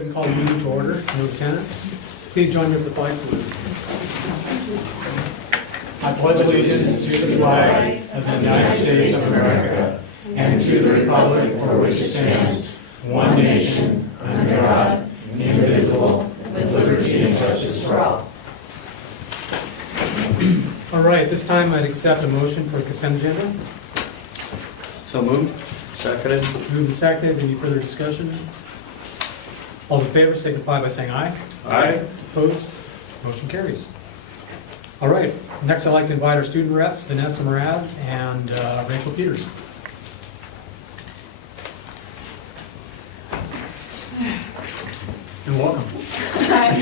ahead and call the meeting to order. Lieutenants, please join me with the flag salute. I pledge allegiance to the flag of the United States of America and to the republic for which it stands, one nation, under God, indivisible, with liberty and justice for all. All right, at this time I'd accept a motion for the consent agenda. So moved. Seconded. Moved and seconded. Any further discussion? All in favor signify by saying aye. Aye. Opposed? Motion carries. All right, next I'd like to invite our student reps, Vanessa Mraz and Rachel Peters. And welcome. Hi.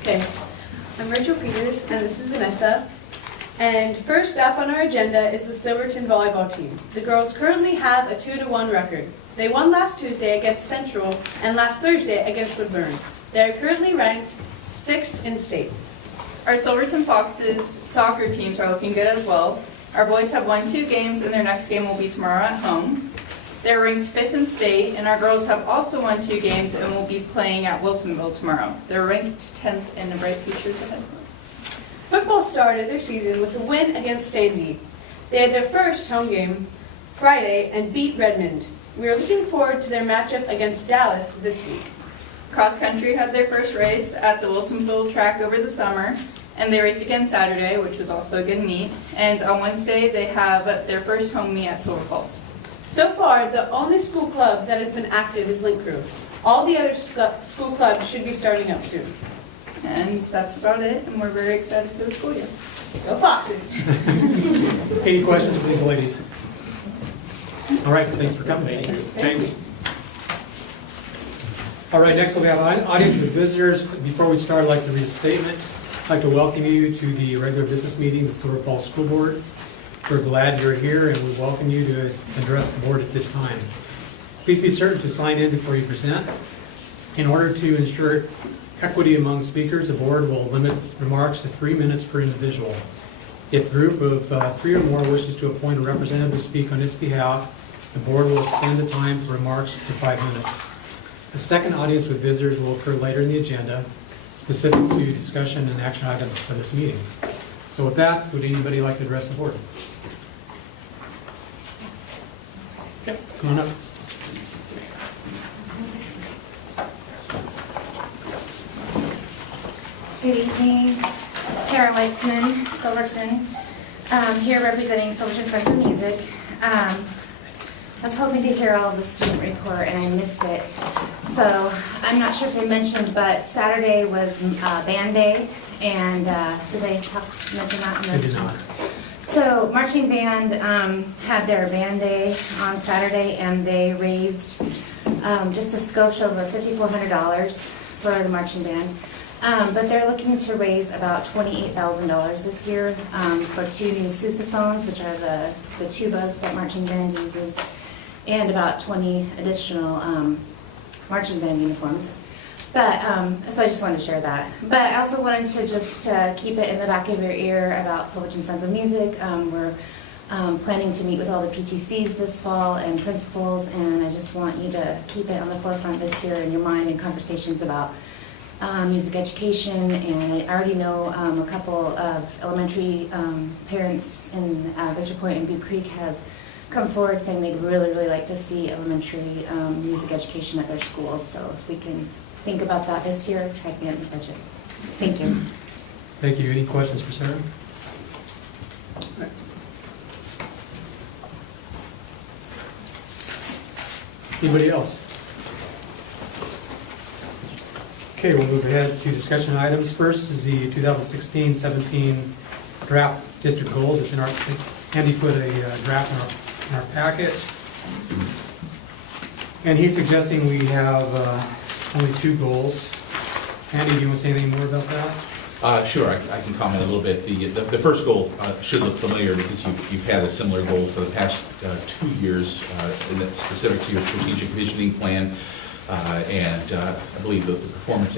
Okay, I'm Rachel Peters, and this is Vanessa. And first up on our agenda is the Silverton volleyball team. The girls currently have a 2-1 record. They won last Tuesday against Central and last Thursday against Woodburn. They are currently ranked 6th in state. Our Silverton Foxes soccer teams are looking good as well. Our boys have won 2 games, and their next game will be tomorrow at home. They're ranked 5th in state, and our girls have also won 2 games and will be playing at Wilsonville tomorrow. They're ranked 10th in the bright futures ahead. Football started their season with a win against Sandy. They had their first home game Friday and beat Redmond. We are looking forward to their matchup against Dallas this week. Cross country had their first race at the Wilsonville track over the summer, and they raced again Saturday, which was also a good meet. And on Wednesday, they have their first home meet at Silver Falls. So far, the only school club that has been active is Link Crew. All the other school clubs should be starting up soon. And that's about it, and we're very excited for the school year. Go Foxes! Any questions for these ladies? All right, thanks for coming. Thanks. All right, next we'll have an audience with visitors. Before we start, I'd like to read a statement. I'd like to welcome you to the regular business meeting of the Silver Falls School Board. We're glad you're here, and we welcome you to address the board at this time. Please be certain to sign in before you present. In order to ensure equity among speakers, the board will limit remarks to 3 minutes per individual. If a group of 3 or more wishes to appoint a representative to speak on its behalf, the board will extend the time for remarks to 5 minutes. A second audience with visitors will occur later in the agenda, specific to discussion and action items for this meeting. So with that, would anybody like to address the board? Okay, come on up. Good evening, Sarah Weitzman, Silverton, here representing Silverton Friends of Music. I was hoping to hear all of the student report and I missed it. So I'm not sure if they mentioned, but Saturday was band day, and did they mention that? I did not. So marching band had their band day on Saturday, and they raised just a skosh over $5,400 for the marching band. But they're looking to raise about $28,000 this year for 2 new sousaphones, which are the tubas that marching band uses, and about 20 additional marching band uniforms. But so I just wanted to share that. But I also wanted to just keep it in the back of your ear about Silverton Friends of Music. We're planning to meet with all the PTCs this fall and principals, and I just want you to keep it on the forefront this year in your mind in conversations about music education. And I already know a couple of elementary parents in Victor Point and Butte Creek have come forward saying they'd really, really like to see elementary music education at their schools. So if we can think about that this year, try to get in the budget. Thank you. Thank you. Any questions for Sarah? Right. Anybody else? Okay, we'll move ahead to discussion items. First is the 2016-17 draft district goals. It's in our, Andy put a draft in our packet. And he's suggesting we have only 2 goals. Andy, do you want to say anything more about that? Sure, I can comment a little bit. The first goal should look familiar because you've had a similar goal for the past 2 years, and that's specific to your strategic visioning plan. And I believe the performance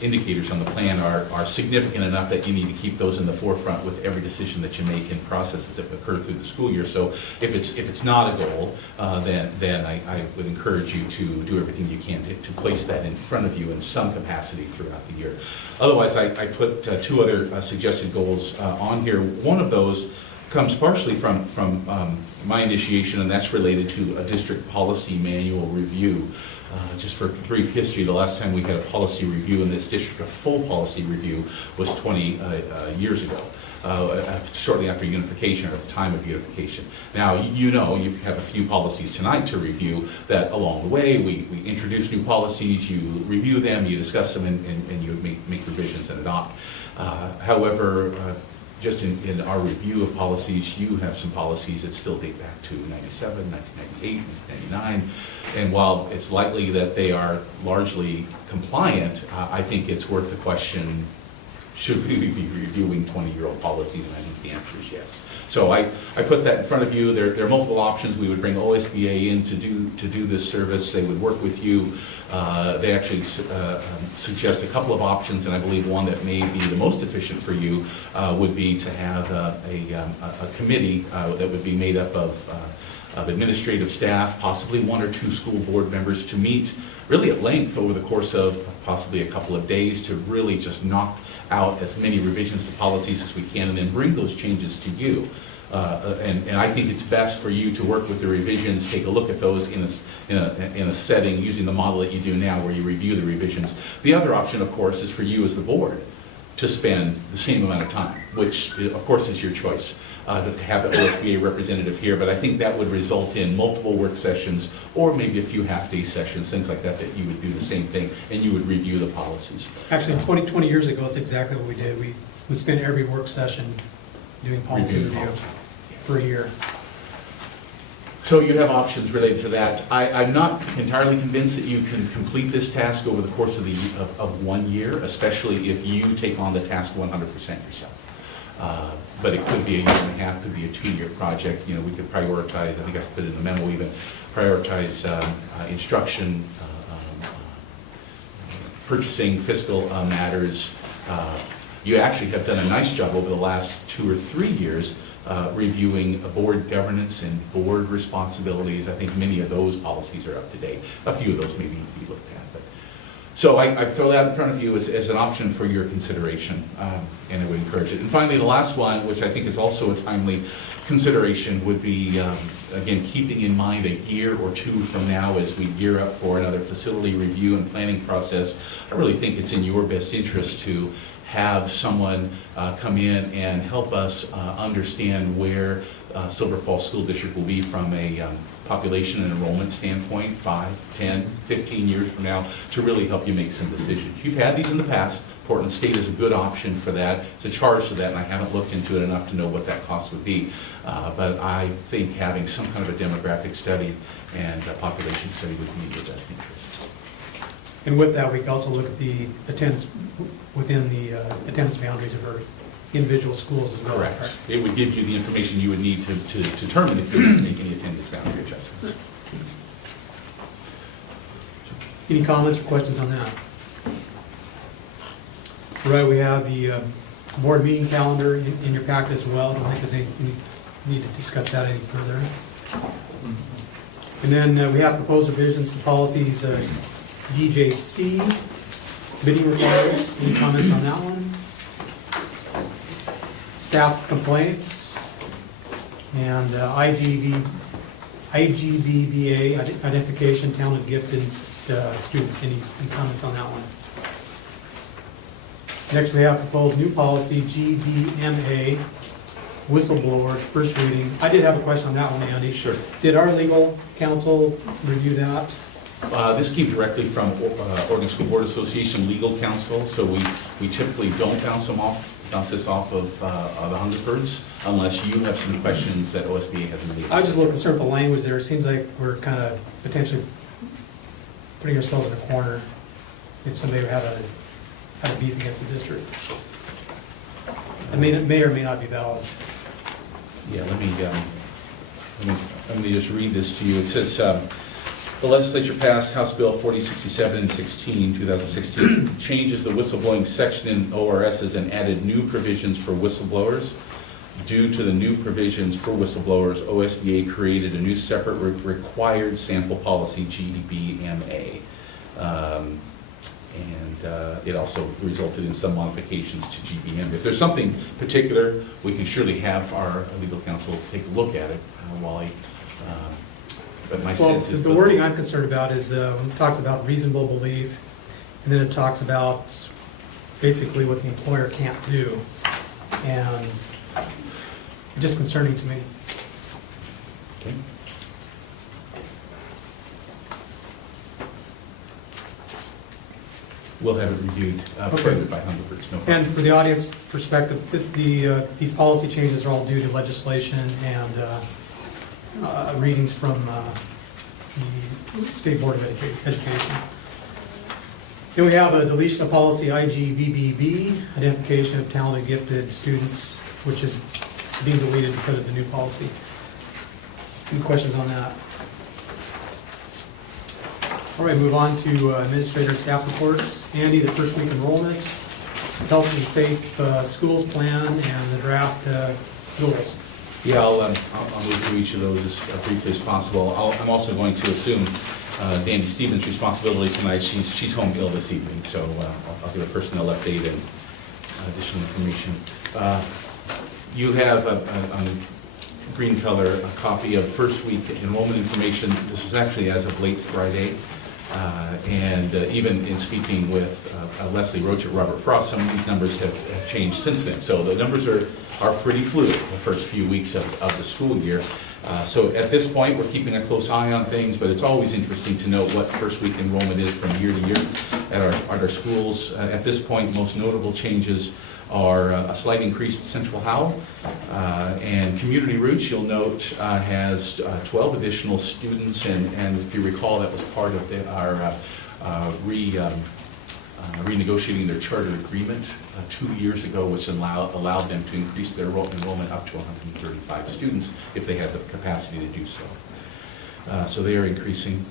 indicators on the plan are significant enough that you need to keep those in the forefront with every decision that you make in processes that occur through the school year. So if it's not a goal, then I would encourage you to do everything you can to place that in front of you in some capacity throughout the year. Otherwise, I put two other suggested goals on here. One of those comes partially from my initiation, and that's related to a district policy manual review. Just for brief history, the last time we had a policy review in this district, a full policy review, was 20 years ago, shortly after unification, or at the time of unification. Now, you know, you have a few policies tonight to review that along the way, we introduce new policies, you review them, you discuss them, and you make revisions and adopt. However, just in our review of policies, you have some policies that still date back to 97, 1998, 1999. And while it's likely that they are largely compliant, I think it's worth the question, should we be reviewing 20-year-old policies? And I think the answer is yes. So I put that in front of you. There are multiple options. We would bring OSBA in to do this service. They would work with you. They actually suggest a couple of options, and I believe one that may be the most efficient for you would be to have a committee that would be made up of administrative staff, possibly one or two school board members, to meet really at length over the course of possibly a couple of days to really just knock out as many revisions to policies as we can, and then bring those changes to you. And I think it's best for you to work with the revisions, take a look at those in a setting using the model that you do now, where you review the revisions. The other option, of course, is for you as the board to spend the same amount of time, which of course is your choice, to have the OSBA representative here, but I think that would result in multiple work sessions, or maybe a few half-day sessions, things like that, that you would do the same thing, and you would review the policies. Actually, 20 years ago, that's exactly what we did. We would spend every work session doing policy review for a year. So you have options related to that. I'm not entirely convinced that you can complete this task over the course of 1 year, especially if you take on the task 100% yourself. But it could be a year and a half, could be a 2-year project. You know, we could prioritize, I think I put it in the memo even, prioritize instruction, purchasing, fiscal matters. You actually have done a nice job over the last 2 or 3 years reviewing board governance and board responsibilities. I think many of those policies are up to date. A few of those may need to be looked at. But so I throw that in front of you as an option for your consideration, and I would encourage it. And finally, the last one, which I think is also a timely consideration, would be, again, keeping in mind a year or two from now as we gear up for another facility review and planning process. I really think it's in your best interest to have someone come in and help us understand where Silver Falls School District will be from a population and enrollment standpoint 5, 10, 15 years from now, to really help you make some decisions. You've had these in the past. Portland State is a good option for that. It's a charge to that, and I haven't looked into it enough to know what that cost would be. But I think having some kind of a demographic study and a population study would be in your best interest. And with that, we can also look at the attendance within the attendance boundaries of our individual schools as well. Correct. It would give you the information you would need to determine if you're going to make any attendance boundary adjustments. Any comments or questions on that? All right, we have the board meeting calendar in your packet as well. I don't think there's any need to discuss that any further. And then we have proposed revisions to policies DJC, bidding requirements. Any comments on that one? Staff complaints and IGBBA, identification, talented, gifted students. Any comments on that one? Next, we have proposed new policy, GBMA, whistleblowers, first reading. I did have a question on that one, Andy. Sure. Did our legal counsel review that? This came directly from Oregon School Board Association legal counsel, so we typically don't bounce this off of the Hungerfords unless you have some questions that OSBA hasn't made. I was just a little concerned with the language there. It seems like we're kind of potentially putting ourselves in a corner if somebody had a beef against the district. It may or may not be valid. Yeah, let me just read this to you. It says, The legislature passed House Bill 4067 and 2016, changes the whistleblowing section in ORSs and added new provisions for whistleblowers. Due to the new provisions for whistleblowers, OSBA created a new separate required sample policy, GBMA. It also resulted in some modifications to GBM. If there's something particular, we can surely have our legal counsel take a look at it, Wally. But my Well, sense is the wording I'm concerned about is when it talks about reasonable belief, and then it talks about basically what the employer can't do. And it's just concerning to me. Okay. We'll have it reviewed further by Hungerford's, no problem. And for the audience perspective, these policy changes are all due to legislation and readings from the State Board of Education. Then we have a deletion of policy IGBBB, identification of talented, gifted students, which is being deleted because of the new policy. Any questions on that? All right, move on to administrator and staff reports. Andy, the first week enrollment, health and safe schools plan, and the draft goals. Yeah, I'll move through each of those as briefly as possible. I'm also going to assume Dandy Stevens' responsibility tonight. She's home ill this evening, so I'll give a personnel update and additional information. You have on green color a copy of first week enrollment information. This was actually as of late Friday. Even in speaking with Leslie Roach at Robert Frost, some of these numbers have changed since then. So the numbers are pretty fluid the first few weeks of the school year. So at this point, we're keeping a close eye on things, but it's always interesting to know what first week enrollment is from year to year at our schools. At this point, most notable changes are a slight increase in Central Howell, and Community Roots, you'll note, has 12 additional students, and if you recall, that was part of our renegotiating their charter agreement 2 years ago, which allowed them to increase their enrollment up to 135 students if they had the capacity to do so. So they are increasing.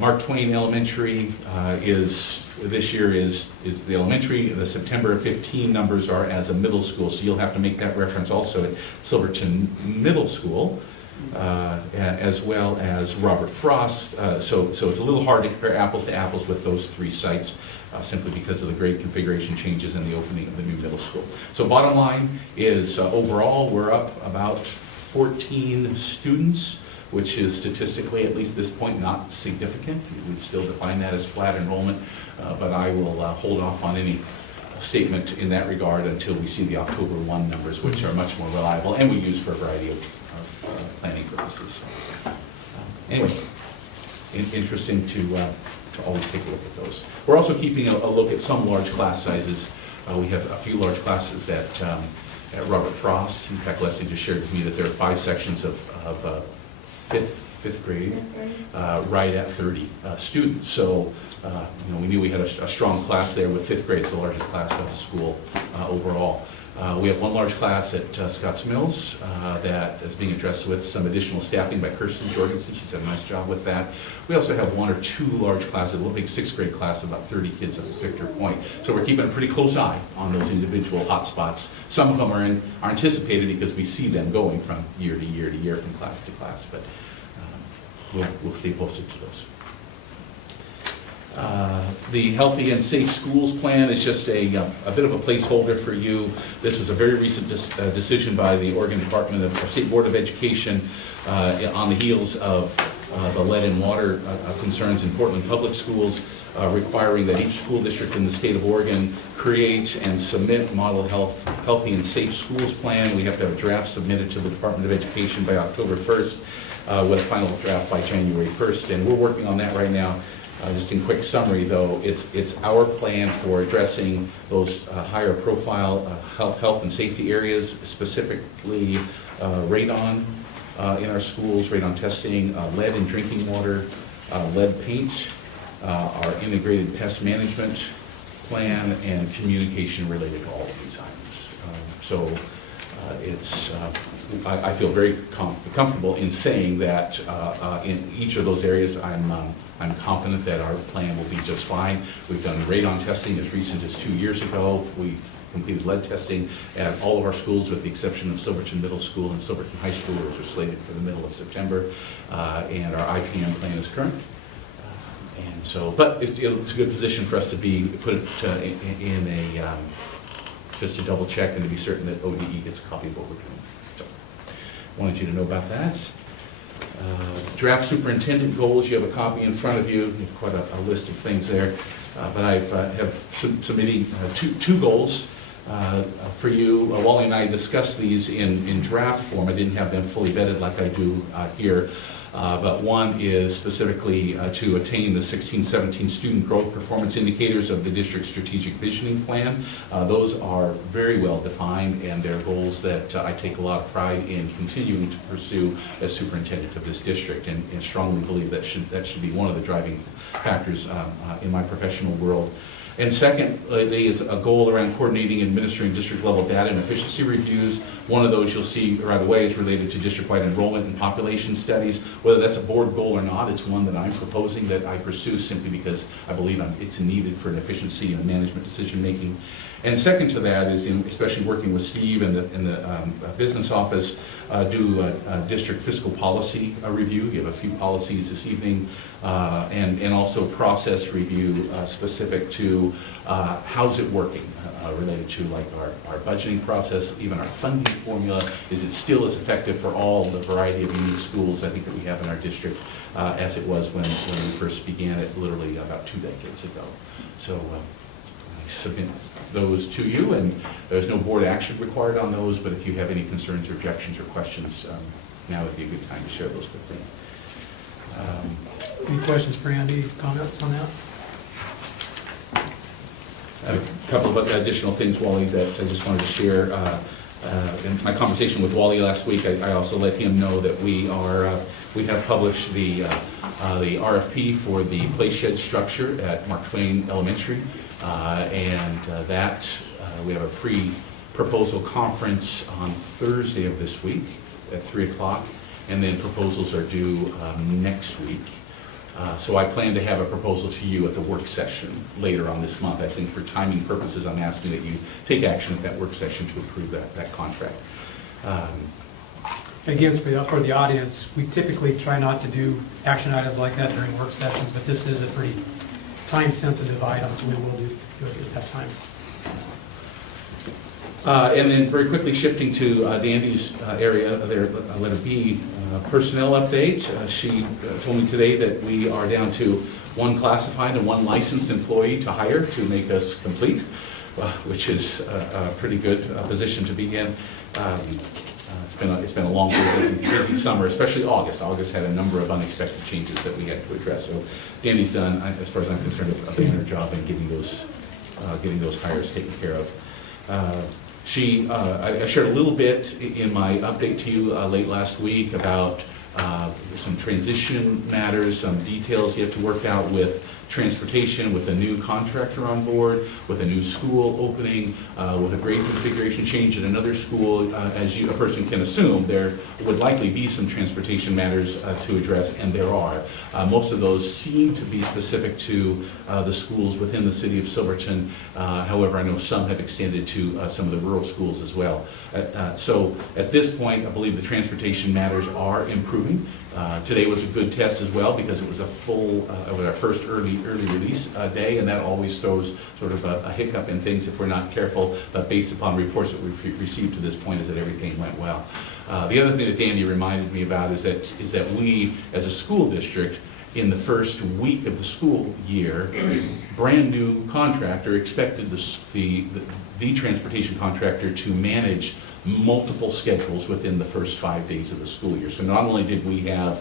Mark Twain Elementary this year is the elementary. The September 15 numbers are as a middle school, so you'll have to make that reference also at Silverton Middle School, as well as Robert Frost. So it's a little hard to compare apples to apples with those three sites, simply because of the grade configuration changes and the opening of the new middle school. So bottom line is overall we're up about 14 students, which is statistically, at least this point, not significant. We'd still define that as flat enrollment, but I will hold off on any statement in that regard until we see the October 1 numbers, which are much more reliable and we use for a variety of planning purposes. Anyway, interesting to always take a look at those. We're also keeping a look at some large class sizes. We have a few large classes at Robert Frost. In fact, Leslie just shared with me that there are 5 sections of fifth grade, right at 30 students. So, we knew we had a strong class there with 5th grade. It's the largest class of the school overall. We have one large class at Scotts Mills that is being addressed with some additional staffing by Kirsten Jorgensen. She's done a nice job with that. We also have 1 or 2 large classes, a big 6th grade class of about 30 kids at Victor Point. So we're keeping a pretty close eye on those individual hot spots. Some of them are anticipated because we see them going from year to year to year, from class to class, but we'll stay posted to those. The Healthy and Safe Schools Plan is just a bit of a placeholder for you. This was a very recent decision by the Oregon State Board of Education on the heels of the lead and water concerns in Portland Public Schools, requiring that each school district in the state of Oregon create and submit model healthy and safe schools plan. We have to have a draft submitted to the Department of Education by October 1st, with a final draft by January 1st, and we're working on that right now. Just in quick summary, though, it's our plan for addressing those higher profile health and safety areas, specifically radon in our schools, radon testing, lead in drinking water, lead paint, our integrated pest management plan, and communication related to all of these items. So I feel very comfortable in saying that in each of those areas, I'm confident that our plan will be just fine. We've done radon testing as recent as 2 years ago. We completed lead testing at all of our schools with the exception of Silverton Middle School and Silverton High School, which are slated for the middle of September. And our IPM plan is current. And so, but it's a good position for us to be put in a, just to double check and to be certain that ODE gets a copy of what we're doing. So, wanted you to know about that. Draft superintendent goals, you have a copy in front of you. You have quite a list of things there. But I have submitting two goals for you. Wally and I discussed these in draft form. I didn't have them fully vetted like I do here. But one is specifically to attain the 16-17 student growth performance indicators of the district's strategic visioning plan. Those are very well defined, and they're goals that I take a lot of pride in continuing to pursue as superintendent of this district, and strongly believe that should be one of the driving factors in my professional world. And secondly is a goal around coordinating and administering district-level data and efficiency reviews. One of those you'll see right away is related to district-wide enrollment and population studies. Whether that's a board goal or not, it's one that I'm proposing that I pursue simply because I believe it's needed for an efficiency and management decision-making. And second to that is, especially working with Steve and the business office, do a district fiscal policy review. You have a few policies this evening, and also process review specific to how's it working, related to like our budgeting process, even our funding formula. Is it still as effective for all the variety of unique schools I think that we have in our district as it was when we first began it literally about 2 decades ago. So I submit those to you, and there's no board action required on those, but if you have any concerns or objections or questions, now would be a good time to share those with me. Any questions for Andy, comments on that? I have a couple of additional things, Wally, that I just wanted to share. In my conversation with Wally last week, I also let him know that we have published the RFP for the play shed structure at Mark Twain Elementary. We have a pre-proposal conference on Thursday of this week at 3 o'clock, and then proposals are due next week. So I plan to have a proposal to you at the work session later on this month. I think for timing purposes, I'm asking that you take action at that work session to approve that contract. Again, for the audience, we typically try not to do action items like that during work sessions, but this is a pretty time-sensitive item, so we will do it at that time. And then very quickly shifting to Dandy's area there, letter B, personnel update. She told me today that we are down to 1 classified and 1 licensed employee to hire to make us complete, which is a pretty good position to be in. It's been a long, busy summer, especially August. August had a number of unexpected changes that we had to address. So Dandy's done, as far as I'm concerned, a better job in getting those hires taken care of. I shared a little bit in my update to you late last week about some transition matters, some details yet to work out with transportation, with a new contractor on board, with a new school opening, with a grade configuration change at another school. As a person can assume, there would likely be some transportation matters to address, and there are. Most of those seem to be specific to the schools within the city of Silverton. However, I know some have extended to some of the rural schools as well. So at this point, I believe the transportation matters are improving. Today was a good test as well because it was our first early release day, and that always throws sort of a hiccup in things if we're not careful. But based upon reports that we've received to this point, is that everything went well. The other thing that Danny reminded me about is that we, as a school district, in the first week of the school year, brand new contractor expected the transportation contractor to manage multiple schedules within the first 5 days of the school year. So not only did we have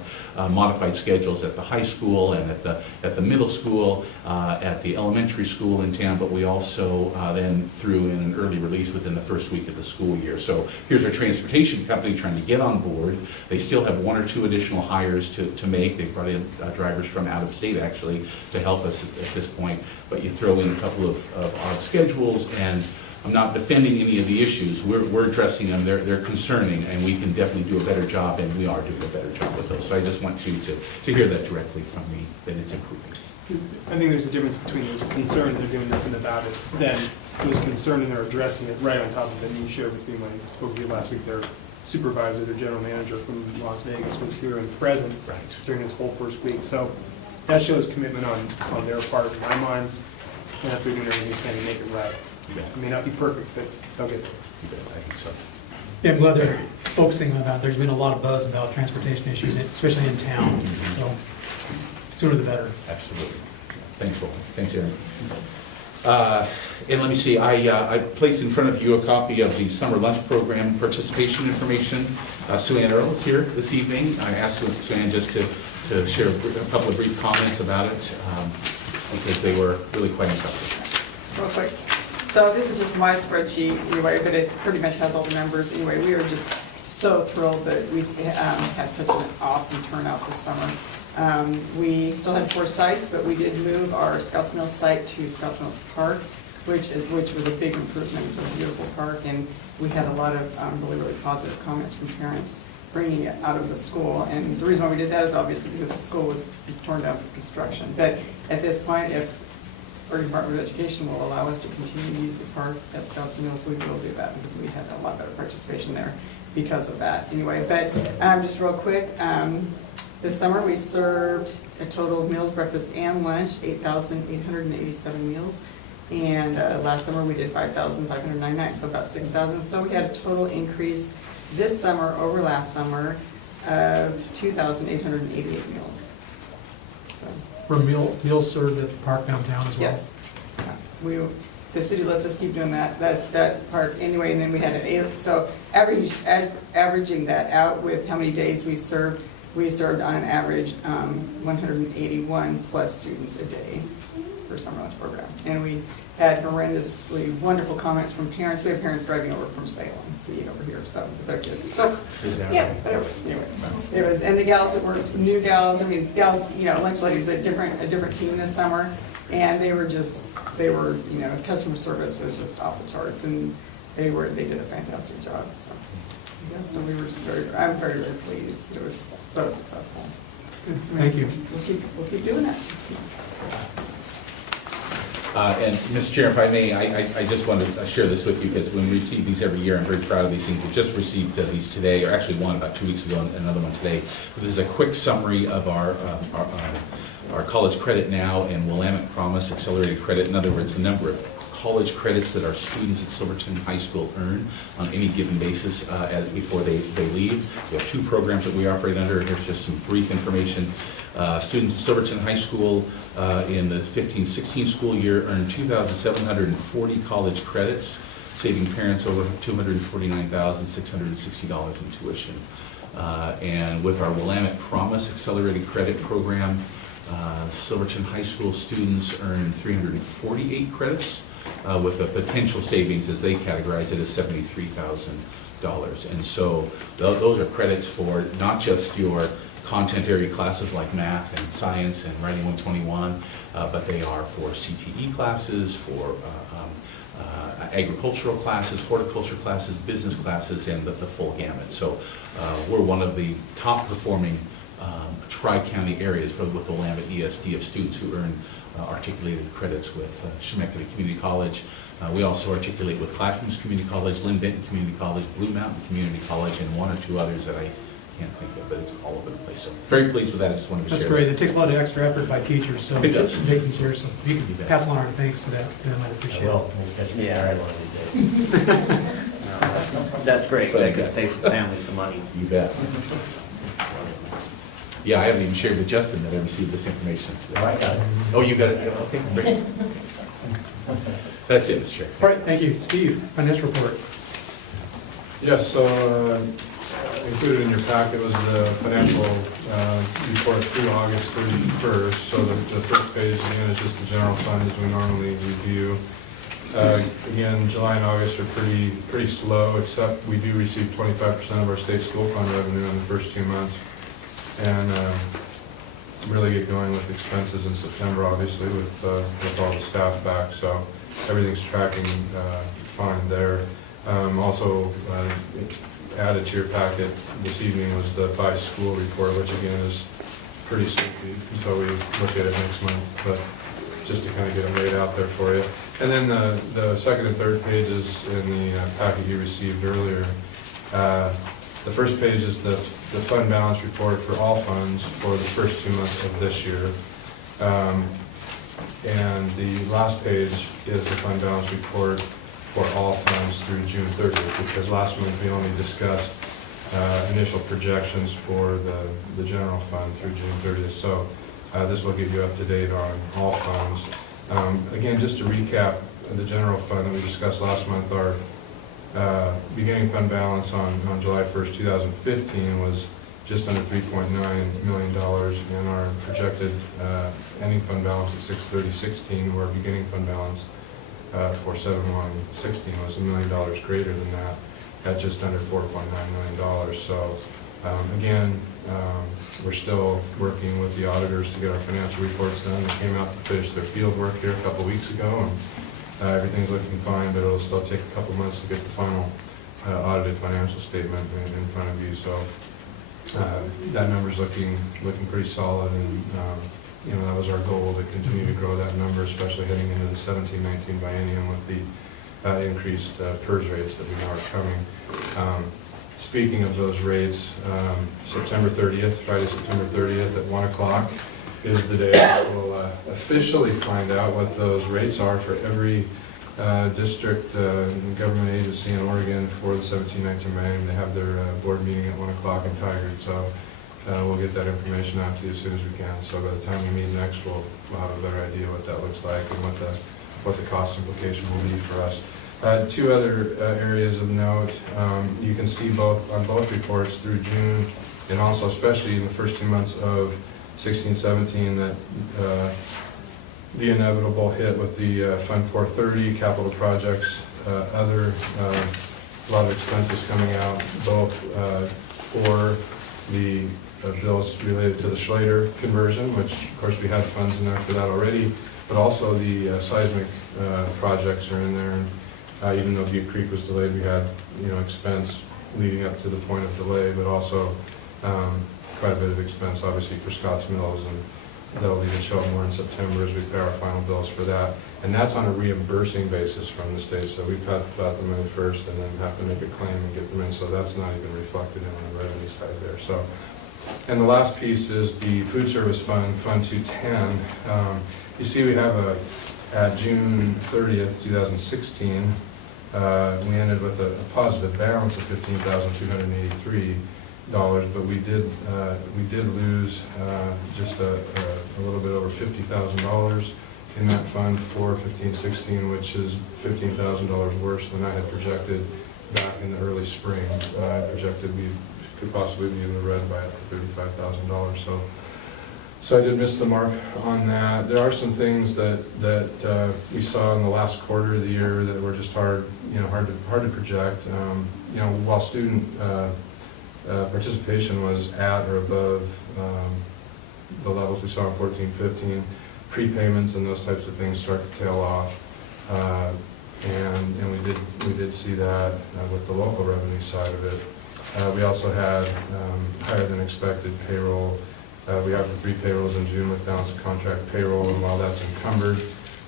modified schedules at the high school and at the middle school, at the elementary school in town, but we also then threw in an early release within the first week of the school year. So here's our transportation company trying to get on board. They still have 1 or 2 additional hires to make. They brought in drivers from out of state actually to help us at this point. But you throw in a couple of odd schedules, and I'm not defending any of the issues. We're addressing them. They're concerning, and we can definitely do a better job, and we are doing a better job with those. So I just want you to hear that directly from me, that it's improving. I think there's a difference between those concerned and they're doing nothing about it, than those concerned and they're addressing it right on top of it. You shared with me when I spoke to you last week, their supervisor, their general manager from Las Vegas was here and present Right. during this whole first week. So that shows commitment on their part, in my minds, and that they're doing everything they can to make it right. You bet. It may not be perfect, but they'll get there. You bet. I think so. Yeah, I'm glad they're focusing on that. There's been a lot of buzz about transportation issues, especially in town, so sooner the better. Absolutely. Thanks, Will. Thanks, Aaron. And let me see, I placed in front of you a copy of the summer lunch program participation information. Sue Ann Earl is here this evening. I asked Sue Ann just to share a couple of brief comments about it, because they were really quite impressive. Real quick. So this is just my spreadsheet anyway, but it pretty much has all the numbers anyway. We are just so thrilled that we had such an awesome turnout this summer. We still had 4 sites, but we did move our Scouts Mills site to Scouts Mills Park, which was a big improvement. It's a beautiful park, and we had a lot of really positive comments from parents bringing it out of the school. And the reason why we did that is obviously because the school was torn down for construction. But at this point, if our Department of Education will allow us to continue to use the park at Scouts Mills, we will do that, because we had a lot better participation there because of that anyway. But just real quick, this summer we served a total of meals, breakfast and lunch, 8,887 meals. And last summer we did 5,599, so about 6,000. So we had a total increase this summer over last summer of 2,888 meals. So. Were meals served at the park downtown as well? Yes. The city lets us keep doing that, that part anyway, and then we had so averaging that out with how many days we served on an average 181 plus students a day for summer lunch program. And we had horrendously wonderful comments from parents. We had parents driving over from Salem to eat over here, so with their kids. So, yeah, whatever. Anyway, it was, and the gals that were new gals, I mean, gals, lunch ladies, but a different team this summer. And they were, customer service was just off the charts, and they did a fantastic job. So, yeah, so we were just I'm very, very pleased. It was so successful. Thank you. We'll keep doing that. And Mr. Chair, if I may, I just want to share this with you, because when we receive these every year, I'm very proud of these things. We just received these today, or actually one about 2 weeks ago, and another one today. This is a quick summary of our College Credit Now and Willamette Promise Accelerated Credit. In other words, the number of college credits that our students at Silverton High School earn on any given basis before they leave. We have 2 programs that we operate under. Here's just some brief information. Students at Silverton High School in the 15-16 school year earn 2,740 college credits, saving parents over $249,660 in tuition. And with our Willamette Promise Accelerated Credit Program, Silverton High School students earn 348 credits with a potential savings, as they categorize it, as $73,000. And so those are credits for not just your content area classes like math and science and writing 121, but they are for CTE classes, for agricultural classes, horticulture classes, business classes, and the full gamut. So we're one of the top performing tri-county areas with the Willamette ESD of students who earn articulated credits with Chemeketa Community College. We also articulate with Clackamas Community College, Lynn Benton Community College, Blue Mountain Community College, and 1 or 2 others that I can't think of, but it's all over the place. So very pleased with that. I just wanted to share. That's great. It takes a lot of extra effort by teachers, so It does. Jason's here, so you can pass along our thanks to them. I appreciate it. Well, yeah, I love it. That's great. That could save some families some money. You bet. Yeah, I haven't even shared with Justin that I received this information. Oh, I got it. Oh, you got it? Okay, great. That's it, Mr. Chair. All right, thank you. Steve, financial report. Yes, so included in your packet was the financial report through August 31st. So the first page, again, is just the general fund as we normally review. Again, July and August are pretty slow, except we do receive 25% of our state school fund revenue in the first 2 months. And really get going with expenses in September, obviously, with all the staff back. So everything's tracking find there. Also, added to your packet this evening was the by-school report, which again is pretty sleepy until we look at it next month, but just to kind of get them laid out there for you. And then the second and third pages in the packet you received earlier. The first page is the fund balance report for all funds for the first 2 months of this year. And the last page is the fund balance report for all funds through June 30th, because last month we only discussed initial projections for the general fund through June 30th. So this will get you up to date on all funds. Again, just to recap, the general fund that we discussed last month, our beginning fund balance on July 1st, 2015 was just under $3.9 million, and our projected ending fund balance at 6/30/16, where our beginning fund balance for 7/1/16 was $1 million greater than that, at just under $4.9 million. So again, we're still working with the auditors to get our financial reports done. They came out to finish their field work here a couple weeks ago, and everything's looking fine, but it'll still take a couple months to get the final audited financial statement in front of you. So that number's looking pretty solid, and that was our goal, to continue to grow that number, especially heading into the 17-19 biennium with the increased PERS rates that we know are coming. Speaking of those rates, September 30th, Friday, September 30th at 1 o'clock is the day that we'll officially find out what those rates are for every district and government agency in Oregon for the 17-19 biennium. They have their board meeting at 1 o'clock in Tigard, so we'll get that information out to you as soon as we can. So by the time we meet next, we'll have a better idea what that looks like and what the cost implication will be for us. Two other areas of note. You can see on both reports through June, and also especially in the first 2 months of 16-17, that the inevitable hit with the Fund 430 capital projects, a lot of expenses coming out, both for the bills related to the Schlater conversion, which of course we had funds in there for that already, but also the seismic projects are in there. And even though Butte Creek was delayed, we had expense leading up to the point of delay, but also quite a bit of expense obviously for Scotts Mills, and that'll even show up more in September as we pay our final bills for that. And that's on a reimbursing basis from the state, so we've got the money first and then have to make a claim and get them in, so that's not even reflected in on the revenue side there. So, and the last piece is the food service fund, Fund 210. You see we have at June 30th, 2016, we ended with a positive balance of $15,283, but we did lose just a little bit over $50,000 in that fund for 15-16, which is $15,000 worse than I had projected back in the early spring. I projected we could possibly be in the red by up to $35,000. So I did miss the mark on that. There are some things that we saw in the last quarter of the year that were just hard to project. While student participation was at or above the levels we saw in 14-15, prepayments and those types of things start to tail off, and we did see that with the local revenue side of it. We also had higher than expected payroll. We have the 3 payrolls in June with balance of contract payroll, and while that's encumbered,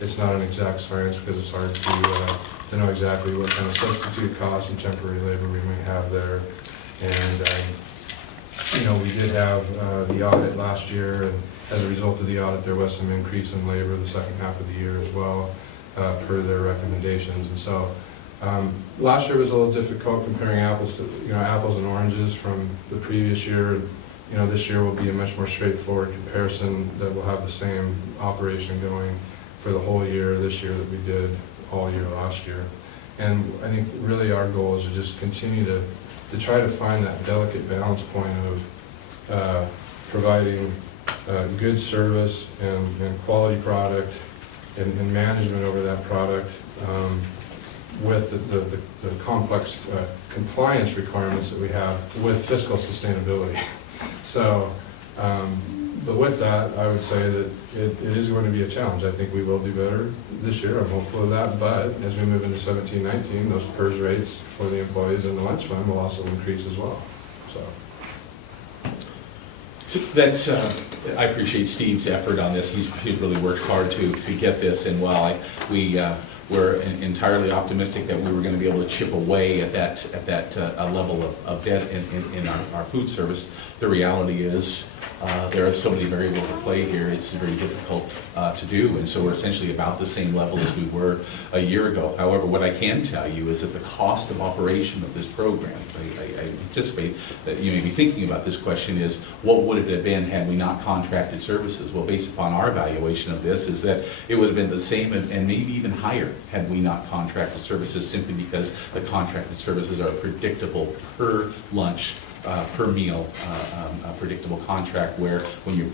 it's not an exact science because it's hard to know exactly what kind of substitute costs and temporary labor we may have there. And we did have the audit last year, and as a result of the audit, there was some increase in labor the second half of the year as well, per their recommendations. And so last year was a little difficult comparing apples to apples and oranges from the previous year. This year will be a much more straightforward comparison, that we'll have the same operation going for the whole year this year that we did all year last year. And I think really our goal is to just continue to try to find that delicate balance point of providing good service and quality product and management over that product with the complex compliance requirements that we have with fiscal sustainability. So But with that, I would say that it is going to be a challenge. I think we will do better this year, I'm hopeful of that, but as we move into 17-19, those PERS rates for the employees and the lunch fund will also increase as well, so. That's, I appreciate Steve's effort on this. He's really worked hard to get this, and while we were entirely optimistic that we were gonna be able to chip away at that level of debt in our food service, the reality is, there are so many variables at play here, it's very difficult to do, and so we're essentially about the same level as we were a year ago. However, what I can tell you is that the cost of operation of this program, I anticipate that you may be thinking about this question, is what would it have been had we not contracted services? Well, based upon our evaluation of this, is that it would have been the same and maybe even higher had we not contracted services, simply because the contracted services are predictable per lunch, per meal, a predictable contract where when you're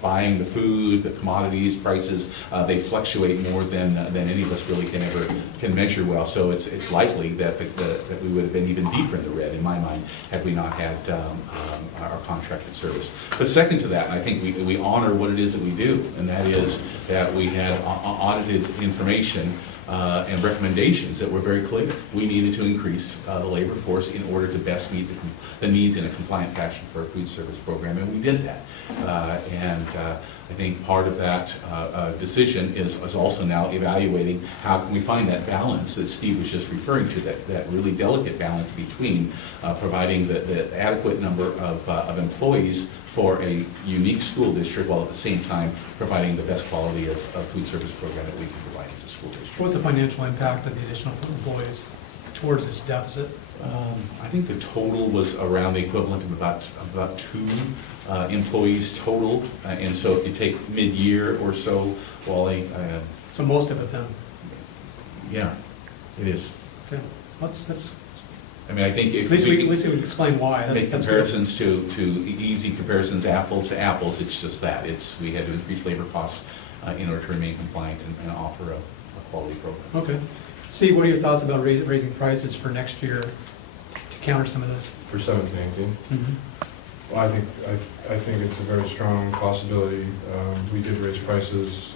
buying the food, the commodities, prices, they fluctuate more than any of us really can measure well. So it's likely that we would have been even deeper in the red, in my mind, had we not had our contracted service. But second to that, and I think we honor what it is that we do, and that is that we had audited information and recommendations that were very clear. We needed to increase the labor force in order to best meet the needs in a compliant fashion for a food service program, and we did that. I think part of that decision is also now evaluating how can we find that balance that Steve was just referring to, that really delicate balance between providing the adequate number of employees for a unique school district, while at the same time providing the best quality of food service program that we can provide as a school district. What's the financial impact of the additional employees towards this deficit? I think the total was around the equivalent of about 2 employees total, and so if you take mid-year or so, Wally, So most of it then? yeah, it is. Okay, that's, I mean, I think at if least we we can explain why. make That's good. comparisons to easy comparisons, apples to apples, it's just that. We had to increase labor costs in order to remain compliant and offer a quality program. Okay. Steve, what are your thoughts about raising prices for next year to counter some of this? For 17-18, well, I think it's a very strong possibility. We did raise prices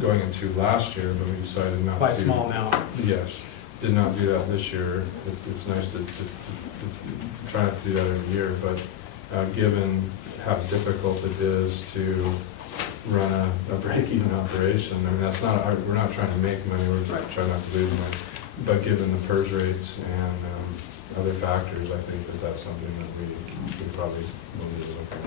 going into last year, but we decided not to. By a small amount. Yes, did not do that this year. It's nice to try not to do that every year, but given how difficult it is to run a break-even operation, I mean, we're not trying to make money, we're trying not to lose money. But given the PERS rates and other factors, I think that's something that we probably will need to look at.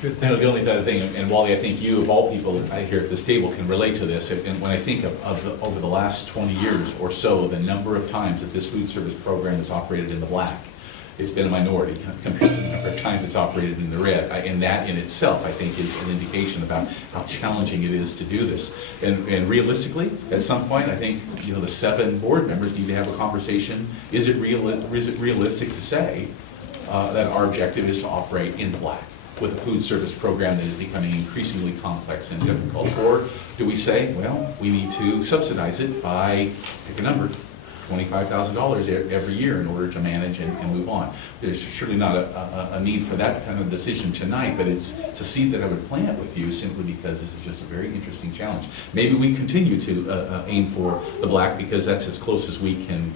Good, You know, thank the you. only other thing, and Wally, I think you, of all people here at this table, can relate to this, and when I think of over the last 20 years or so, the number of times that this food service program has operated in the black, it's been a minority compared to the number of times it's operated in the red. And that in itself, I think, is an indication about how challenging it is to do this. And realistically, at some point, I think, you know, the 7 board members need to have a conversation. Is it realistic to say that our objective is to operate in the black with a food service program that is becoming increasingly complex and difficult? Or do we say, well, we need to subsidize it by, pick a number, $25,000 every year in order to manage and move on? There's surely not a need for that kind of decision tonight, but it's a seed that I would plant with you simply because this is just a very interesting challenge. Maybe we continue to aim for the black because that's as close as we can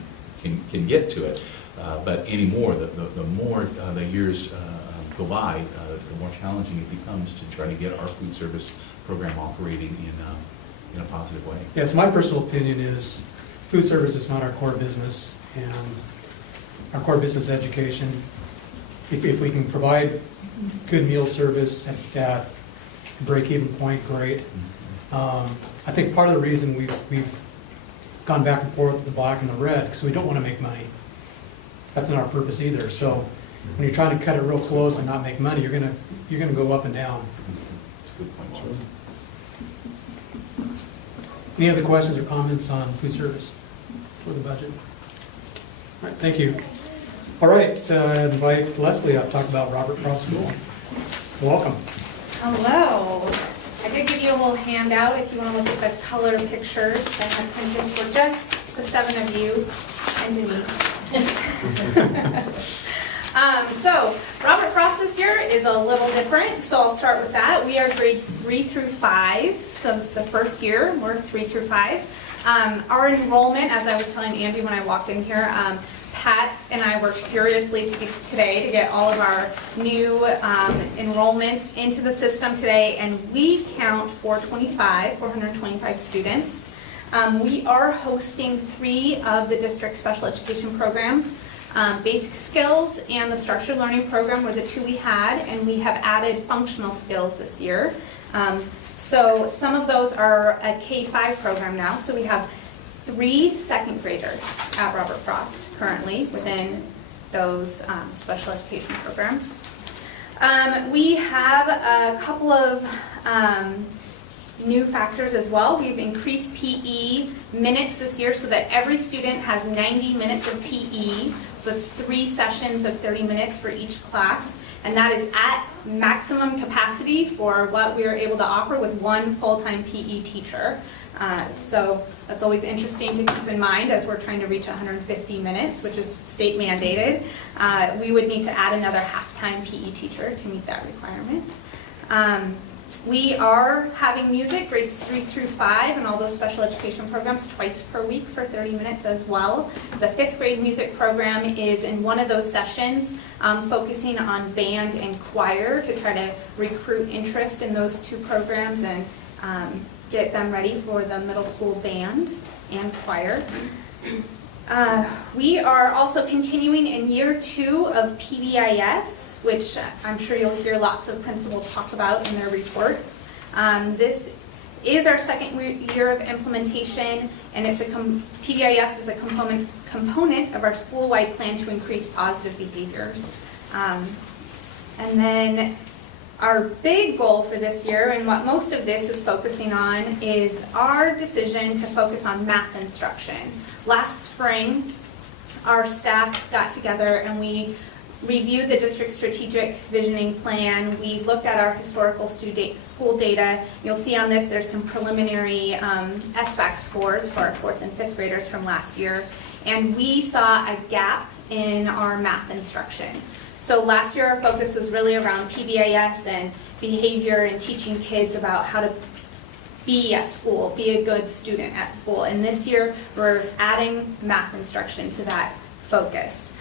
get to it. But anymore, the more the years go by, the more challenging it becomes to try to get our food service program operating in a positive way. Yes, my personal opinion is food service is not our core business, and our core business is education. If we can provide good meal service at that break-even point, great. I think part of the reason we've gone back and forth with the black and the red, because we don't want to make money. That's not our purpose either. So when you're trying to cut it real close and not make money, you're gonna go up and down. That's a good point, sir. Any other questions or comments on food service for the budget? All right, thank you. All right, invite Leslie up to talk about Robert Frost School. Welcome. Hello. I did give you a little handout if you want to look at the color pictures that I have printed for just the 7 of you and Denise. So Robert Frost this year is a little different, so I'll start with that. We are grades 3 through 5, so this is the first year, we're 3 through 5. Our enrollment, as I was telling Andy when I walked in here, Pat and I worked furiously today to get all of our new enrollments into the system today, and we count 425 students. We are hosting 3 of the district special education programs. Basic skills and the structured learning program were the 2 we had, and we have added functional skills this year. So some of those are a K-5 program now, so we have 3 second graders at Robert Frost currently within those special education programs. We have a couple of new factors as well. We've increased PE minutes this year so that every student has 90 minutes of PE. So it's 3 sessions of 30 minutes for each class. And that is at maximum capacity for what we are able to offer with 1 full-time PE teacher. So that's always interesting to keep in mind as we're trying to reach 150 minutes, which is state mandated. We would need to add another half-time PE teacher to meet that requirement. We are having music, grades 3 through 5, and all those special education programs twice per week for 30 minutes as well. The 5th grade music program is in one of those sessions, focusing on band and choir to try to recruit interest in those 2 programs and get them ready for the middle school band and choir. We are also continuing in year 2 of PBIS, which I'm sure you'll hear lots of principals talk about in their reports. This is our 2nd year of implementation, and PBIS is a component of our school-wide plan to increase positive behaviors. And then our big goal for this year, and what most of this is focusing on, is our decision to focus on math instruction. Last spring, our staff got together and we reviewed the district's strategic visioning plan. We looked at our historical school data. You'll see on this there's some preliminary SBAC scores for our 4th and 5th graders from last year. And we saw a gap in our math instruction. So last year our focus was really around PBIS and behavior and teaching kids about how to be at school, be a good student at school. And this year we're adding math instruction to that focus.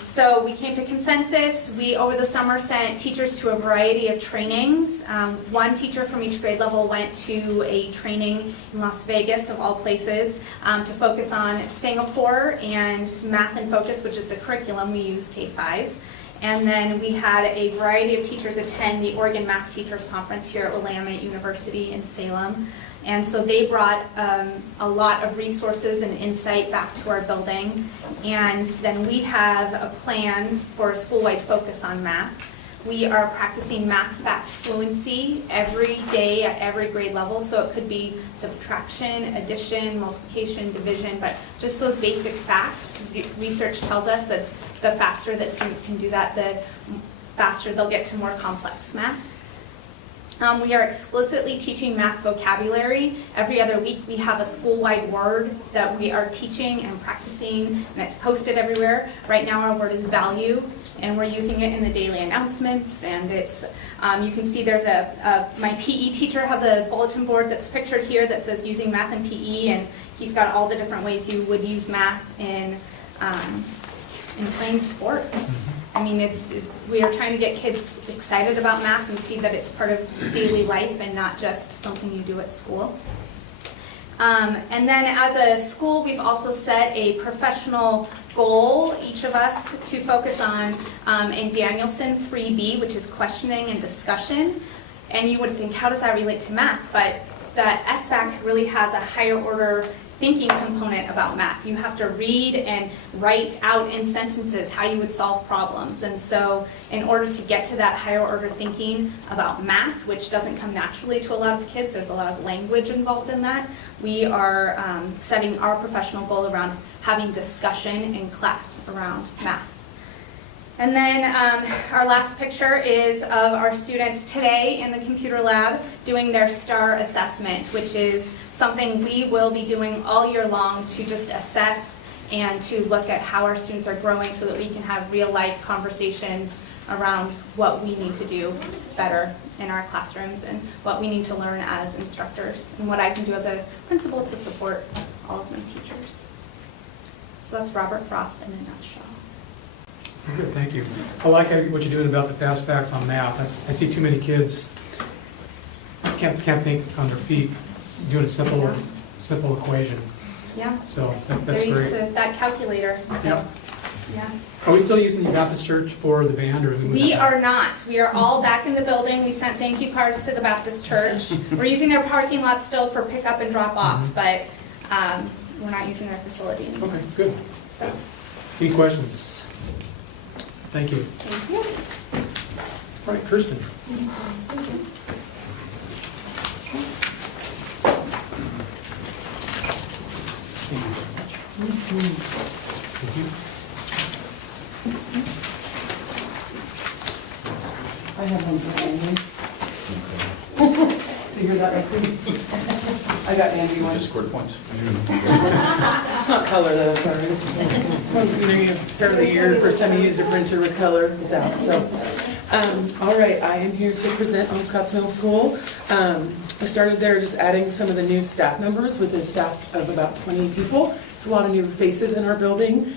So we came to consensus. We, over the summer, sent teachers to a variety of trainings. 1 teacher from each grade level went to a training in Las Vegas, of all places, to focus on Singapore and Math in Focus, which is the curriculum we use K-5. And then we had a variety of teachers attend the Oregon Math Teachers Conference here at Willamette University in Salem. And so they brought a lot of resources and insight back to our building. And then we have a plan for a school-wide focus on math. We are practicing math fact fluency every day at every grade level. So it could be subtraction, addition, multiplication, division, but just those basic facts. Research tells us that the faster that students can do that, the faster they'll get to more complex math. We are explicitly teaching math vocabulary. Every other week we have a school-wide word that we are teaching and practicing, and it's posted everywhere. Right now our word is value, and we're using it in the daily announcements. And it's, you can see there's my PE teacher has a bulletin board that's pictured here that says using math in PE, and he's got all the different ways you would use math in playing sports. I mean, we are trying to get kids excited about math and see that it's part of daily life and not just something you do at school. And then as a school, we've also set a professional goal, each of us, to focus on in Danielson 3B, which is questioning and discussion. And you would think, how does that relate to math? But the SBAC really has a higher order thinking component about math. You have to read and write out in sentences how you would solve problems. And so in order to get to that higher order thinking about math, which doesn't come naturally to a lot of the kids, there's a lot of language involved in that, we are setting our professional goal around having discussion in class around math. And then our last picture is of our students today in the computer lab doing their STAR assessment, which is something we will be doing all year long to just assess and to look at how our students are growing so that we can have real-life conversations around what we need to do better in our classrooms and what we need to learn as instructors and what I can do as a principal to support all of my teachers. So that's Robert Frost in a nutshell. Good, thank you. I like what you're doing about the fast facts on math. I see too many kids can't think on their feet doing a simple equation. Yeah. So that's They're used great. to that calculator. So, Yep. yeah. Are we still using the Baptist Church for the band, or have we moved We that? are not. We are all back in the building. We sent thank you cards to the Baptist Church. We're using their parking lot still for pickup and drop off, but we're not using their facility anymore. Okay, good. So, Any questions? Thank you. thank you. All right, Kirsten. Thank you. I have one for Andy. Did you hear that, Lexi? I got Andy one. Just scored points. It's not color though, sorry. You start of the year, first time you use a printer with color, it's out, so. All right, I am here to present on Scotts Middle School. I started there just adding some of the new staff members with a staff of about 20 people. It's a lot of new faces in our building.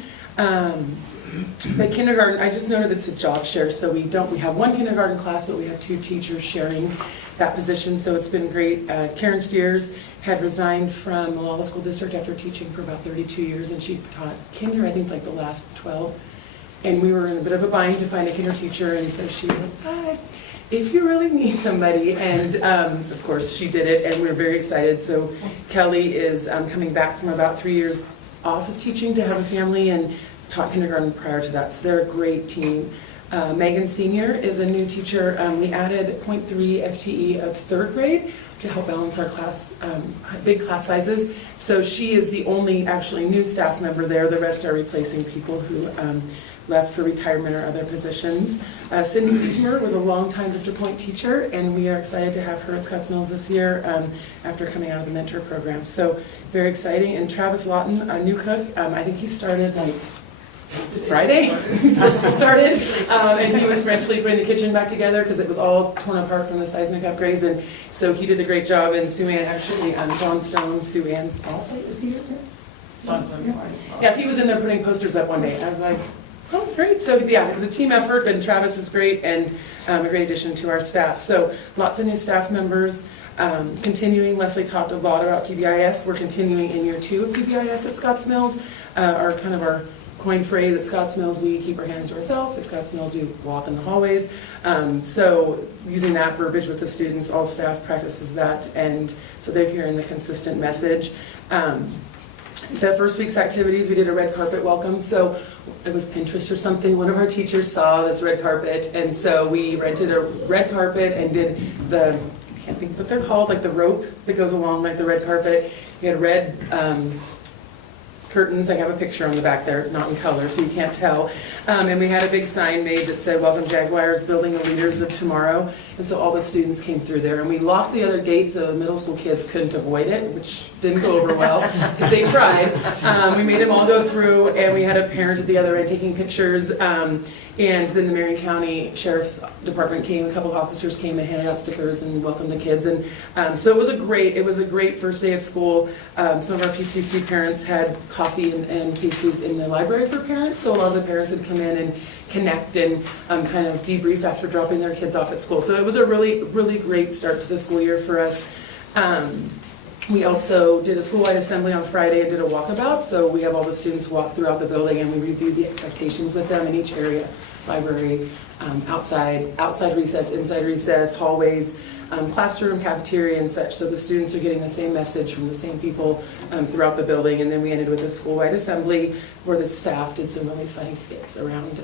But kindergarten, I just noted it's a job share, so we have one kindergarten class, but we have 2 teachers sharing that position, so it's been great. Karen Steers had resigned from Malala School District after teaching for about 32 years, and she taught kinder, I think, like the last 12. And we were in a bit of a bind to find a kinder teacher, and so she was like, if you really need somebody, and of course she did it, and we were very excited. So Kelly is coming back from about 3 years off of teaching to have a family, and taught kindergarten prior to that, so they're a great team. Megan Senior is a new teacher. We added 0.3 FTE of 3rd grade to help balance our class, big class sizes. So she is the only actually new staff member there. The rest are replacing people who left for retirement or other positions. Cindy Ziesmer was a longtime Victor Point teacher, and we are excited to have her at Scotts Mills this year after coming out of the mentor program. So very exciting. And Travis Lawton, a new cook, I think he started like Friday, first school started, and he was frantically putting the kitchen back together because it was all torn apart from the seismic upgrades, and so he did a great job. And Sue Ann actually, John Stone, Sue Ann's boss, is he here? Yeah, he was in there putting posters up one day. I was like, oh, great. So yeah, it was a team effort, and Travis is great, and a great addition to our staff. So lots of new staff members. Continuing, Leslie talked a lot about PBIS. We're continuing in year 2 of PBIS at Scotts Mills. Our coin phrase at Scotts Mills, we keep our hands to ourselves. At Scotts Mills, we walk in the hallways. So using that verbiage with the students, all staff practices that, and so they're hearing the consistent message. The first week's activities, we did a red carpet welcome. So it was Pinterest or something. One of our teachers saw this red carpet, and so we rented a red carpet and did I can't think what they're called, like the rope that goes along like the red carpet. We had red curtains. I have a picture on the back there, not in color, so you can't tell. And we had a big sign made that said, "Welcome Jaguars, building the leaders of tomorrow." And so all the students came through there. And we locked the other gates so the middle school kids couldn't avoid it, which didn't go over well, because they tried. We made them all go through, and we had a parent at the other end taking pictures. And then the Marion County Sheriff's Department came, a couple of officers came and handed out stickers and welcomed the kids. And so it was a great first day of school. Some of our PTC parents had coffee and pastries in the library for parents. So a lot of the parents would come in and connect and kind of debrief after dropping their kids off at school. So it was a really, really great start to the school year for us. We also did a school-wide assembly on Friday and did a walkabout. So we have all the students walk throughout the building, and we reviewed the expectations with them in each area: library, outside recess, inside recess, hallways, classroom, cafeteria, and such. So the students are getting the same message from the same people throughout the building. And then we ended with a school-wide assembly where the staff did some really funny skits around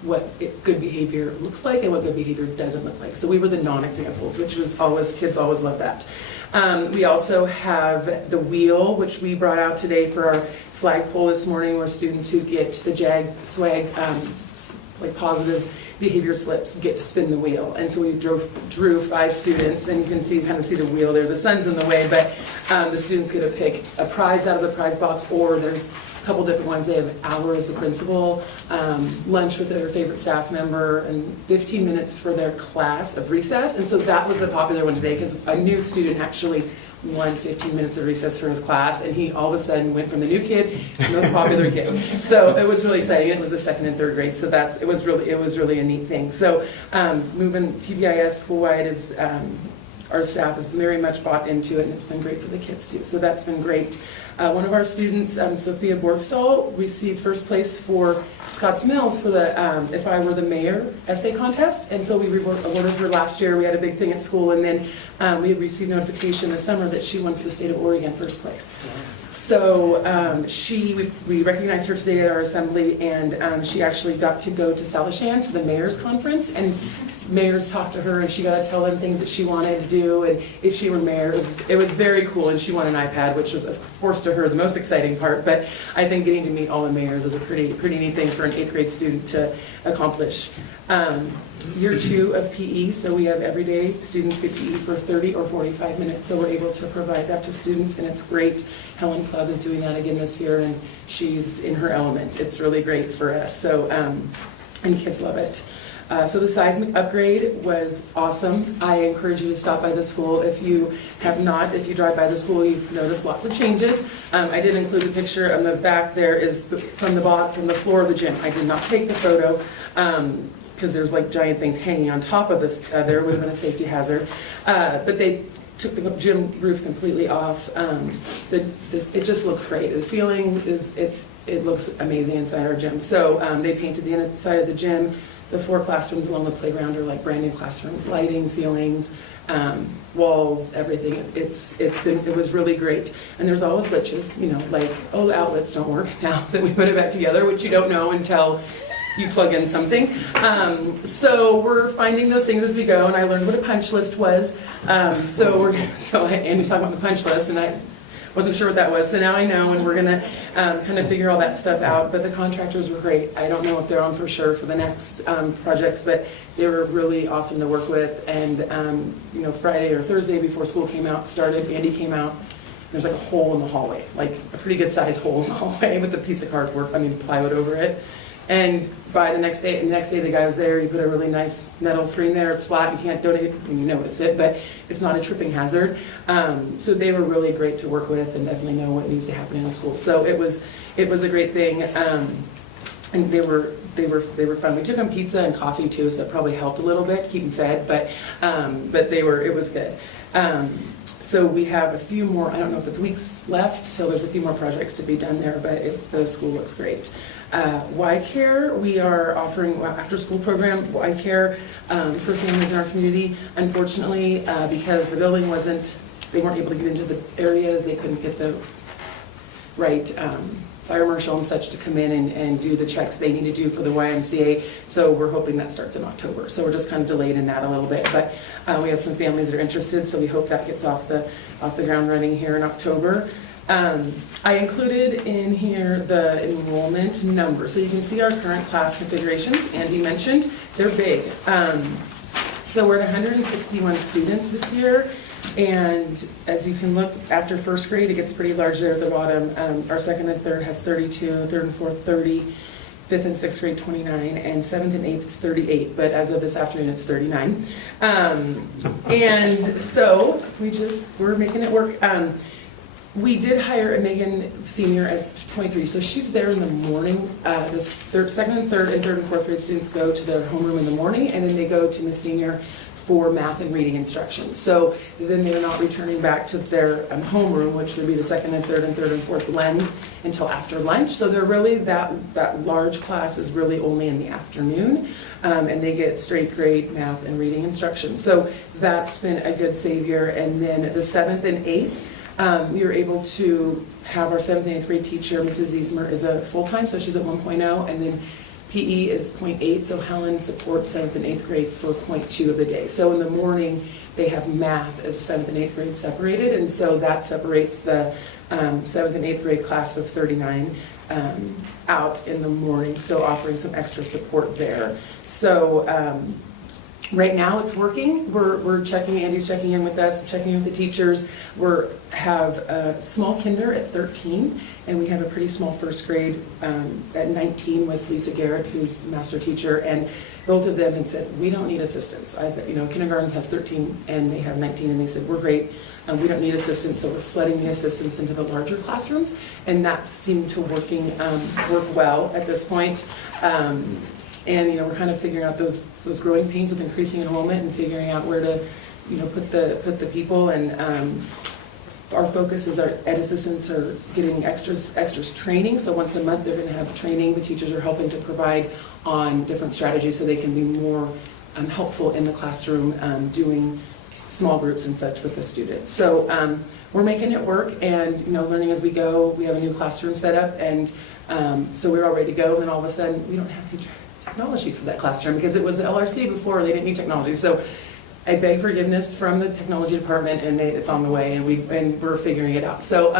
what good behavior looks like and what good behavior doesn't look like. So we were the non-examples, which was kids always love that. We also have the wheel, which we brought out today for our flagpole this morning, where students who get the JAG swag, like positive behavior slips, get to spin the wheel. And so we drew 5 students, and you can kind of see the wheel there. The sun's in the way, but the students get to pick a prize out of the prize box, or there's a couple different ones. They have an hour as the principal, lunch with their favorite staff member, and 15 minutes for their class of recess. And so that was the popular one today, because a new student actually won 15 minutes of recess for his class, and he all of a sudden went from the new kid to the most popular kid. So it was really exciting. It was the 2nd and 3rd grade, so it was really a neat thing. So moving PBIS school-wide is, our staff has very much bought into it, and it's been great for the kids too. So that's been great. One of our students, Sophia Borgstall, received first place for Scotts Mills for the If I Were the Mayor essay contest. And so we awarded her last year. We had a big thing at school, and then we received notification this summer that she won for the state of Oregon first place. So we recognized her today at our assembly, and she actually got to go to Salishan to the mayor's conference, and mayors talked to her, and she got to tell them things that she wanted to do, and if she were mayor, it was very cool. And she won an iPad, which was of course to her the most exciting part. But I think getting to meet all the mayors is a pretty neat thing for an 8th grade student to accomplish. Year 2 of PE, so we have every day students get PE for 30 or 45 minutes, so we're able to provide that to students, and it's great. Helen Club is doing that again this year, and she's in her element. It's really great for us, so and kids love it. So the seismic upgrade was awesome. I encourage you to stop by the school. If you have not, if you drive by the school, you've noticed lots of changes. I did include a picture on the back there is from the floor of the gym. I did not take the photo because there's like giant things hanging on top of this. There would have been a safety hazard. But they took the gym roof completely off. It just looks great. The ceiling it looks amazing inside our gym. So they painted the inside of the gym. The 4 classrooms along the playground are like brand new classrooms, lighting, ceilings, walls, everything. It was really great. And there's always glitches, like, oh, the outlets don't work now that we put it back together, which you don't know until you plug in something. So we're finding those things as we go, and I learned what a punch list was. Andy's talking about the punch list, and I wasn't sure what that was, so now I know, and we're gonna kind of figure all that stuff out. But the contractors were great. I don't know if they're on for sure for the next projects, but they were really awesome to work with. And Friday or Thursday before school started, Andy came out. There's like a hole in the hallway, like a pretty good sized hole in the hallway with a piece of plywood over it. And by the next day the guy was there. He put a really nice metal screen there. It's flat. You can't donate when you notice it, but it's not a tripping hazard. So they were really great to work with, and definitely know what needs to happen in a school. So it was a great thing, and they were fun. We took them pizza and coffee too, so it probably helped a little bit to keep them fed. But it was good. So we have a few more. I don't know if it's weeks left, so there's a few more projects to be done there. But the school looks great. Y-Care, we are offering after-school program, Y-Care, for families in our community. Unfortunately, because the building they weren't able to get into the areas, they couldn't get the right fire marshal and such to come in and do the checks they need to do for the YMCA. So we're hoping that starts in October. So we're just kind of delayed in that a little bit. But we have some families that are interested, so we hope that gets off the ground running here in October. I included in here the enrollment number. So you can see our current class configurations. Andy mentioned they're big. So we're at 161 students this year. And as you can look, after first grade, it gets pretty large there at the bottom. Our 2nd and 3rd has 32, 3rd and 4th 30, 5th and 6th grade 29, and 7th and 8th is 38, but as of this afternoon it's 39. And so we're making it work. We did hire a Megan Senior as .3, so she's there in the morning. The 2nd and 3rd and 3rd and 4th grade students go to their homeroom in the morning, and then they go to Miss Senior for math and reading instruction. So then they're not returning back to their homeroom, which would be the 2nd and 3rd and 3rd and 4th blends, until after lunch. So they're really, that large class is really only in the afternoon, and they get straight grade math and reading instruction. So that's been a good savior. And then the 7th and 8th, we were able to have our 7th and 8th grade teacher, Mrs. Ziesmer, is a full-time, so she's at 1.0, and then PE is 0.8, so Helen supports 7th and 8th grade for 0.2 of the day. So in the morning, they have math as 7th and 8th grade separated, and so that separates the 7th and 8th grade class of 39 out in the morning, so offering some extra support there. So right now it's working. We're checking, Andy's checking in with us, checking in with the teachers. Have a small kinder at 13, and we have a pretty small first grade at 19 with Lisa Garrett, who's the master teacher, and both of them had said, we don't need assistance. Kindergarten has 13 and they have 19, and they said, we're great. We don't need assistance, so we're flooding the assistants into the larger classrooms, and that seemed to work well at this point. And we're kind of figuring out those growing pains with increasing enrollment and figuring out where to put the people, and our focus is our ed assistants are getting extras training, so once a month they're going to have training. The teachers are helping to provide on different strategies so they can be more helpful in the classroom, doing small groups and such with the students. So we're making it work, and learning as we go. We have a new classroom set up, and so we're all ready to go, and then all of a sudden we don't have any technology for that classroom because it was the LRC before, they didn't need technology. So I beg forgiveness from the technology department, and it's on the way, and we're figuring it out. So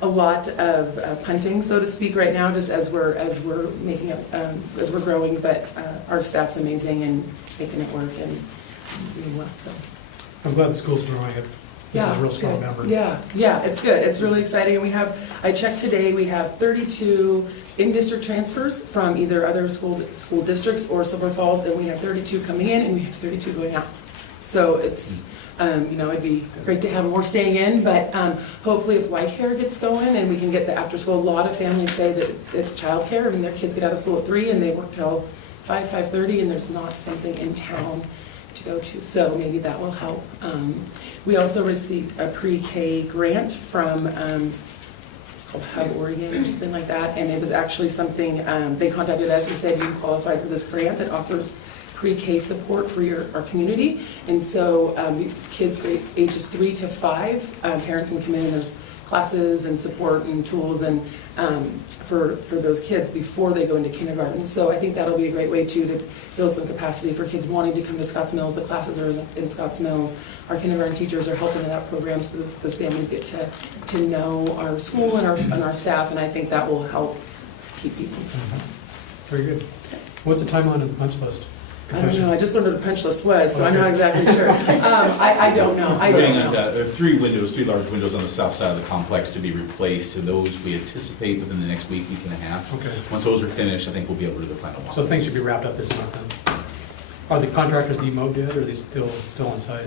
a lot of punting, so to speak, right now, just as we're making up, as we're growing. But our staff's amazing and making it work and doing well. So I'm glad the school's growing. This is a real strong number. Yeah, it's good. It's really exciting. And I checked today, we have 32 in-district transfers from either other school districts or Silver Falls, and we have 32 coming in, and we have 32 going out. So it's, it'd be great to have more staying in, but hopefully if Whitehare gets going and we can get the after school, a lot of families say that it's childcare. I mean, their kids get out of school at 3 and they work till 5:30, and there's not something in town to go to. So maybe that will help. We also received a pre-K grant from, it's called Hub Oregon or something like that, and it was actually something, they contacted us and said, you qualified for this grant that offers pre-K support for our community. And so kids ages 3 to 5, parents can come in, and there's classes and support and tools and for those kids before they go into kindergarten. So I think that'll be a great way too to build some capacity for kids wanting to come to Scotts Mills. The classes are in Scotts Mills. Our kindergarten teachers are helping in that program so that those families get to know our school and our staff, and I think that will help keep people. Very good. What's the timeline of the punch list? I don't know. I just learned what a punch list was, so I'm not exactly sure. I don't know. There are 3 large windows on the south side of the complex to be replaced, and those we anticipate within the next week and a half. Okay. Once those are finished, I think we'll be able to do the final one. So things should be wrapped up this month then? Are the contractors demobbed yet, or are they still on site?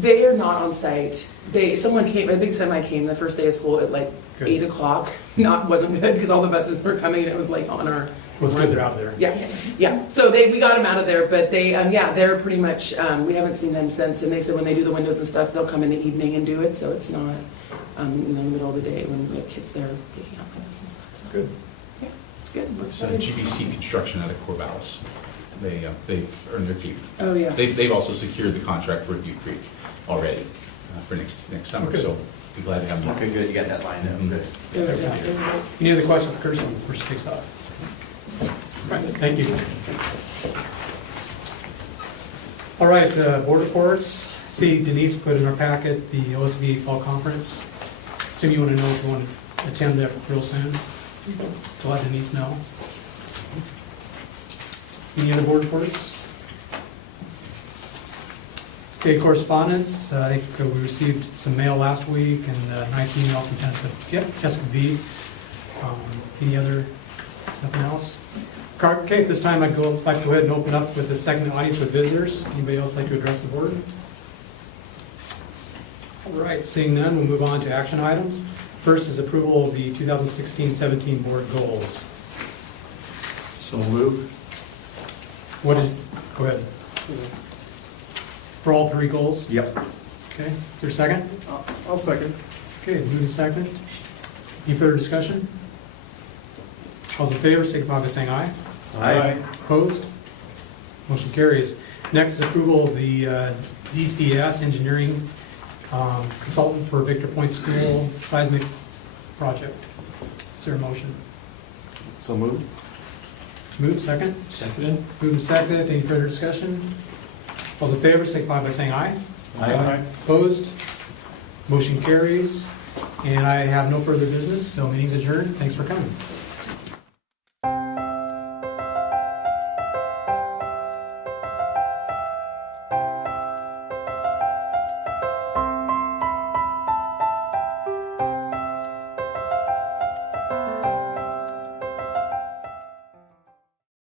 They are not on site. Someone came, a big semi came the first day of school at like Good. 8 o'clock. Wasn't good because all the buses were coming and it was like on our. Well, it's good they're out there. Yeah. So we got them out of there, but they're pretty much, we haven't seen them since, and they said when they do the windows and stuff, they'll come in the evening and do it, so it's not in the middle of the day when we have kids there picking up windows and stuff. So. Good. Yeah, it's good. We're It's excited. GBC Construction out of Corvallis. They've earned their keep. Oh, yeah. They've also secured the contract for Butte Creek already for next summer, Okay. so be glad to have them. Okay, good, you got that lined up, Mhm. good. They're Any other questions for Kirsten before she takes off? Right, thank you. All right, board reports. See, Denise put in our packet the OSB Fall Conference. Assume you want to know if you want to attend that real soon. So let Denise know. Any other board reports? Okay, correspondence. I think we received some mail last week and a nice email from Jessica V. Any other, nothing else? Okay, at this time I'd like to go ahead and open up with the second audience with visitors. Anybody else like to address the board? All right, seeing none, we'll move on to action items. First is approval of the 2016-17 board goals. So move. Go ahead. For all 3 goals? Yep. Okay, is there a second? I'll second. Okay, moving second. Any further discussion? All those in favor, signify by saying aye. Aye. Opposed? Motion carries. Next is approval of the ZCS engineering consultant for Victor Point School seismic project. Is there a motion? So move. Move, second. Seconded. Move and seconded. Any further discussion? All those in favor, signify by saying aye. Aye. Opposed? Motion carries. And I have no further business, so meeting's adjourned. Thanks for coming.